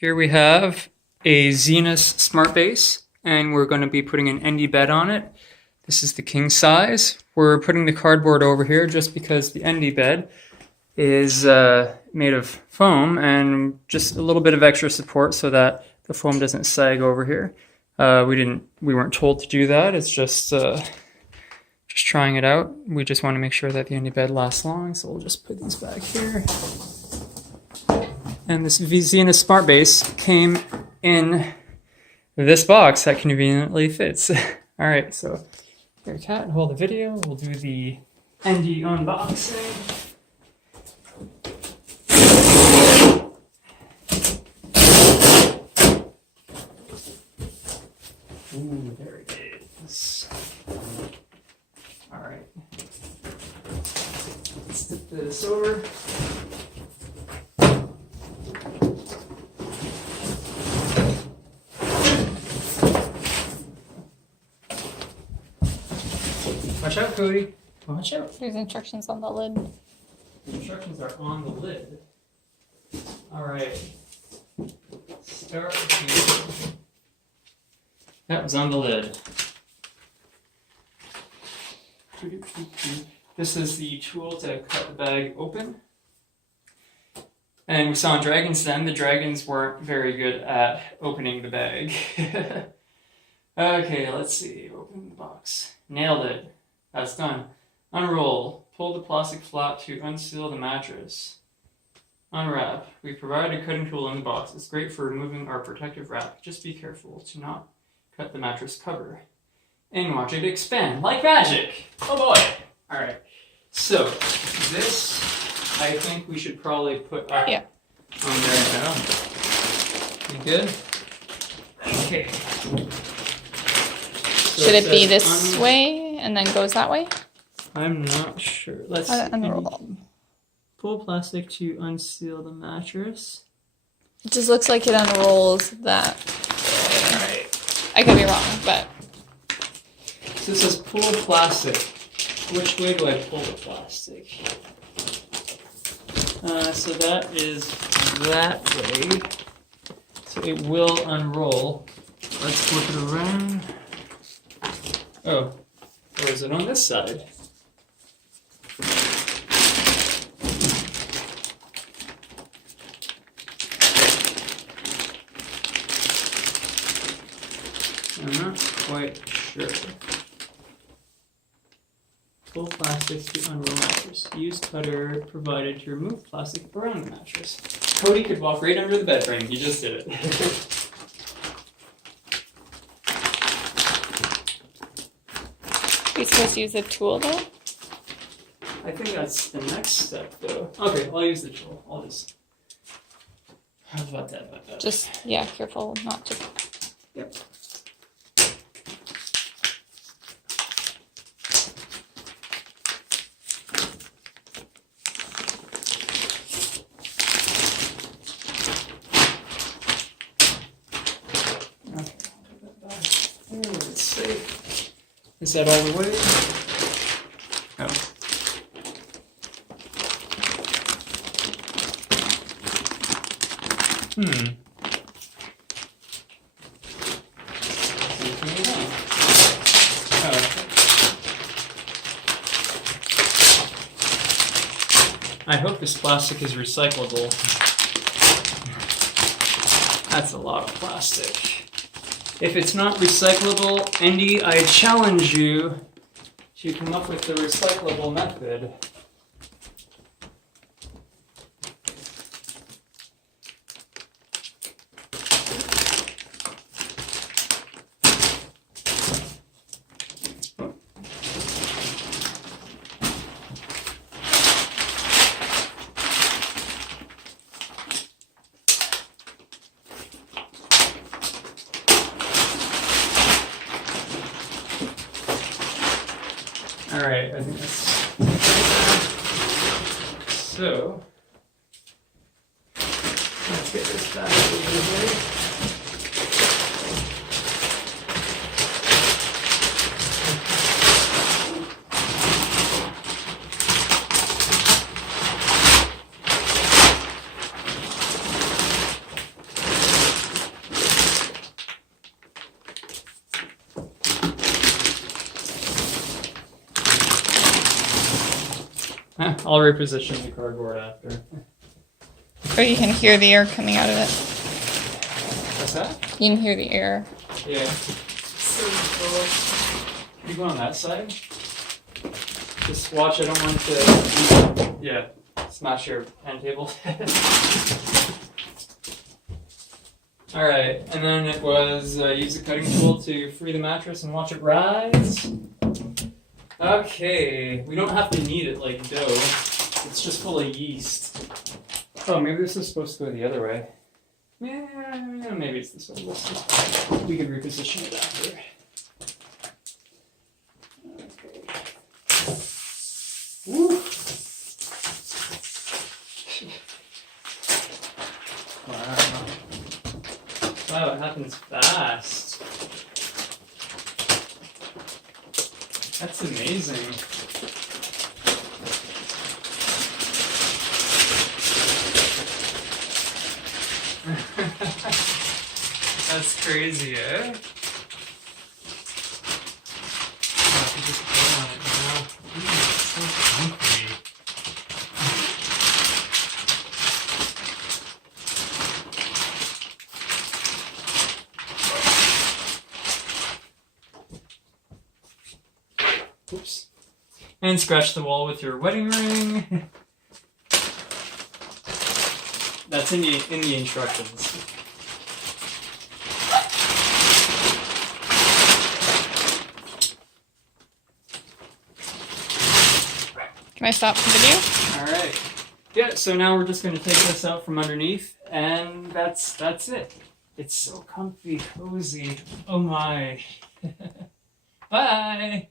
Here we have a Zinus Smartbase, and we're going to be putting an Endy bed on it. This is the king size. We're putting the cardboard over here just because the Endy bed is made of foam and just a little bit of extra support so that the foam doesn't sag over here. We weren't told to do that. It's just trying it out. We just want to make sure that the Endy bed lasts long, so we'll just put these back here. And this Zinus Smartbase came in this box that conveniently fits. All right, so here, Kat, hold the video. We'll do the Endy unboxing. Ooh, there it is. All right. Let's tip this over. Watch out, Cody. Watch out. There's instructions on the lid. The instructions are on the lid. All right. Start here. That was on the lid. This is the tool to cut the bag open. And we saw in Dragon's Den, the dragons weren't very good at opening the bag. Okay, let's see. Open the box. Nailed it. That's done. Unroll. Pull the plastic flap to unseal the mattress. Unwrap. We provided a cutting tool in the box. It's great for removing our protective wrap. Just be careful to not cut the mattress cover. And watch it expand like magic. Oh boy. All right. So this, I think we should probably put up on there now. You good? Okay. So should it be this way and then goes that way? I'm not sure. Let's unroll. Pull plastic to unseal the mattress. It just looks like it unrolls that. Alright. I could be wrong, but. So it says pull plastic. Which way do I pull the plastic? So that is that way. So it will unroll. Let's flip it around. Oh, or is it on this side? I'm not quite sure. Pull plastic to unroll mattress. Use cutter provided to remove plastic around the mattress. Cody could walk right under the bed frame. He just did it. Are you supposed to use a tool though? I think that's the next step though. Okay, I'll use the tool. I'll just... How about that? Just, yeah, careful not to... Yep. Let's see. Is that all the way? Oh. I hope this plastic is recyclable. That's a lot of plastic. If it's not recyclable, Endy, I challenge you to come up with the recyclable method. All right, I think that's so. Let's get this back over here. I'll reposition the cardboard after. Or you can hear the air coming out of it. What's that? You can hear the air. Yeah. Can you go on that side? Just watch, I don't want to, yeah, smash your end table. Alright, and then it was use the cutting tool to free the mattress and watch it rise. Okay, we don't have to knead it like dough. It's just full of yeast. Oh, maybe this is supposed to go the other way. Yeah, maybe it's this way. We'll see. We can reposition it after. Okay. Woo! Wow. Wow, it happens fast. That's amazing. That's crazy, eh? Oh, I can just pull on it now. Ooh, it's so comfy. Oops. And scratch the wall with your wedding ring. That's in the instructions. Can I stop the video? Alright. Yeah, so now we're just going to take this out from underneath, and that's it. It's so comfy, cozy. Oh my. Bye!